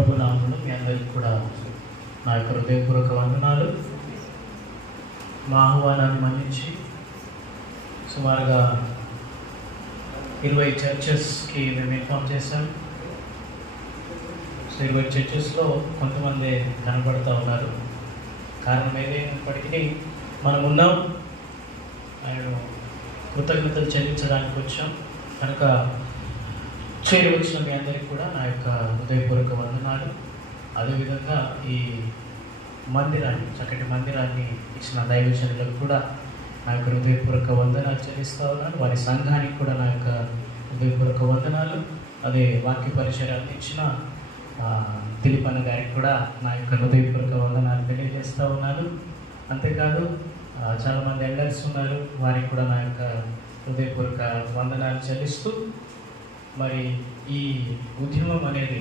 ప్రభు నామములో మీ అందరికీ కూడా నా యొక్క హృదయపూర్వక వందనాలు. మా ఆహ్వానాన్ని మన్నించి సుమారుగా 20 చర్చెస్కి మేము ఇన్ఫార్మ్ చేశాం. సో 20 చర్చెస్లో కొంతమంది కనబడుతూ ఉన్నారు. కారణం ఏదైనప్పటికీ మనం ఉన్నాం, ఆయన కృతజ్ఞతలు చెల్లించడానికి వచ్చాం. కనుక చేరవచ్చిన మీ అందరికీ కూడా నా యొక్క హృదయపూర్వక వందనాలు. అదేవిధంగా ఈ మందిరాన్ని, చక్కటి మందిరాన్ని ఇచ్చిన దైవజనులకు కూడా నా యొక్క హృదయపూర్వక వందనాలు చెల్లిస్తూ ఉన్నాను. వారి సంఘానికి కూడా నా యొక్క హృదయపూర్వక వందనాలు. అదే వాక్య పరిచయాన్ని ఇచ్చిన దిలీపన్న గారికి కూడా నా యొక్క హృదయపూర్వక వందనాలు తెలియజేస్తూ ఉన్నాను. అంతేకాదు చాలామంది ఎల్డర్స్ ఉన్నారు, వారికి కూడా నా యొక్క హృదయపూర్వక వందనాలు చెల్లిస్తూ మరి ఈ ఉద్యమం అనేది